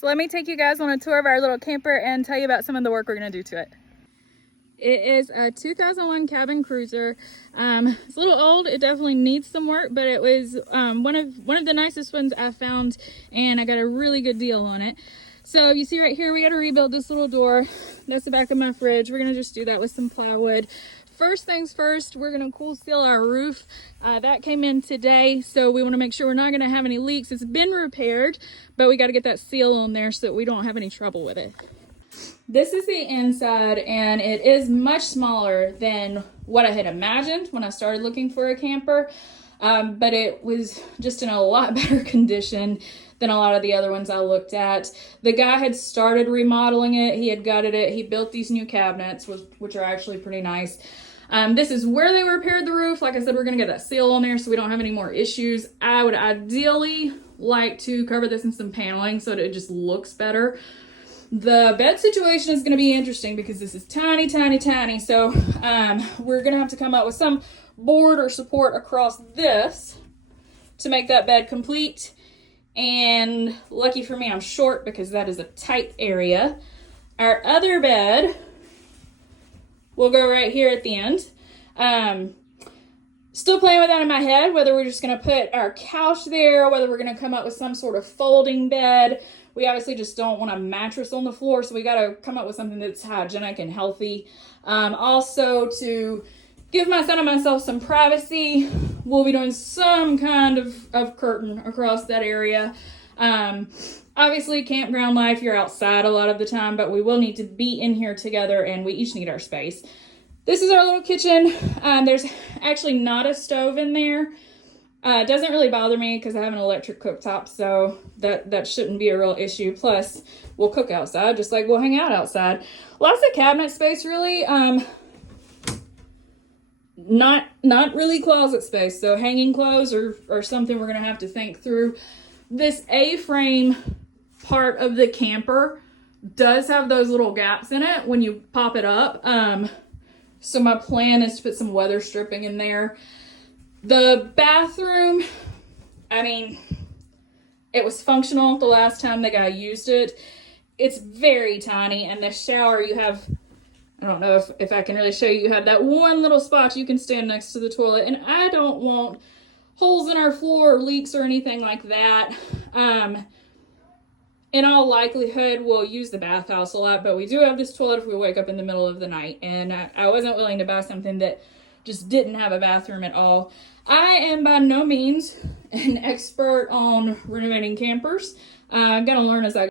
So let me take you guys on a tour of our little camper and tell you about some of the work we're gonna do to it. It is a 2001 cabin cruiser. It's a little old. It definitely needs some work, but it was one of the nicest ones I found, and I got a really good deal on it. So you see right here, we got to rebuild this little door. That's the back of my fridge. We're gonna just do that with some plywood. First things first, we're gonna cool seal our roof. That came in today, so we want to make sure we're not gonna have any leaks. It's been repaired, but we got to get that seal on there so that we don't have any trouble with it. This is the inside, and it is much smaller than what I had imagined when I started looking for a camper, but it was just in a lot better condition than a lot of the other ones I looked at. The guy had started remodeling it. He had gutted it. He built these new cabinets, which are actually pretty nice. This is where they repaired the roof. Like I said, we're gonna get that seal on there so we don't have any more issues. I would ideally like to cover this in some paneling so that it just looks better. The bed situation is going to be interesting because this is tiny, tiny, tiny. So we're going to have to come up with some board or support across this to make that bed complete. And lucky for me, I'm short because that is a tight area. Our other bed will go right here at the end. Still playing with that in my head, whether we're just going to put our couch there, or whether we're going to come up with some sort of folding bed. We obviously just don't want a mattress on the floor, so we got to come up with something that's hygienic and healthy. Also, to give my son and myself some privacy, we'll be doing some kind of curtain across that area. Obviously, campground life, you're outside a lot of the time, but we will need to be in here together, and we each need our space. This is our little kitchen. There's actually not a stove in there. It doesn't really bother me because I have an electric cooktop, so that shouldn't be a real issue. Plus, we'll cook outside just like we'll hang out outside. Lots of cabinet space, really. Not really closet space, so hanging clothes or something we're gonna have to think through. This A-frame part of the camper does have those little gaps in it when you pop it up. So my plan is to put some weather stripping in there. The bathroom, I mean, it was functional the last time the guy used it. It's very tiny, and the shower you have, I don't know if I can really show you, you have that one little spot you can stand next to the toilet, and I don't want holes in our floor or leaks or anything like that. In all likelihood, we'll use the bathhouse a lot, but we do have this toilet if we wake up in the middle of the night, and I wasn't willing to buy something that just didn't have a bathroom at all. I am by no means an expert on renovating campers. I'm gonna learn as I go.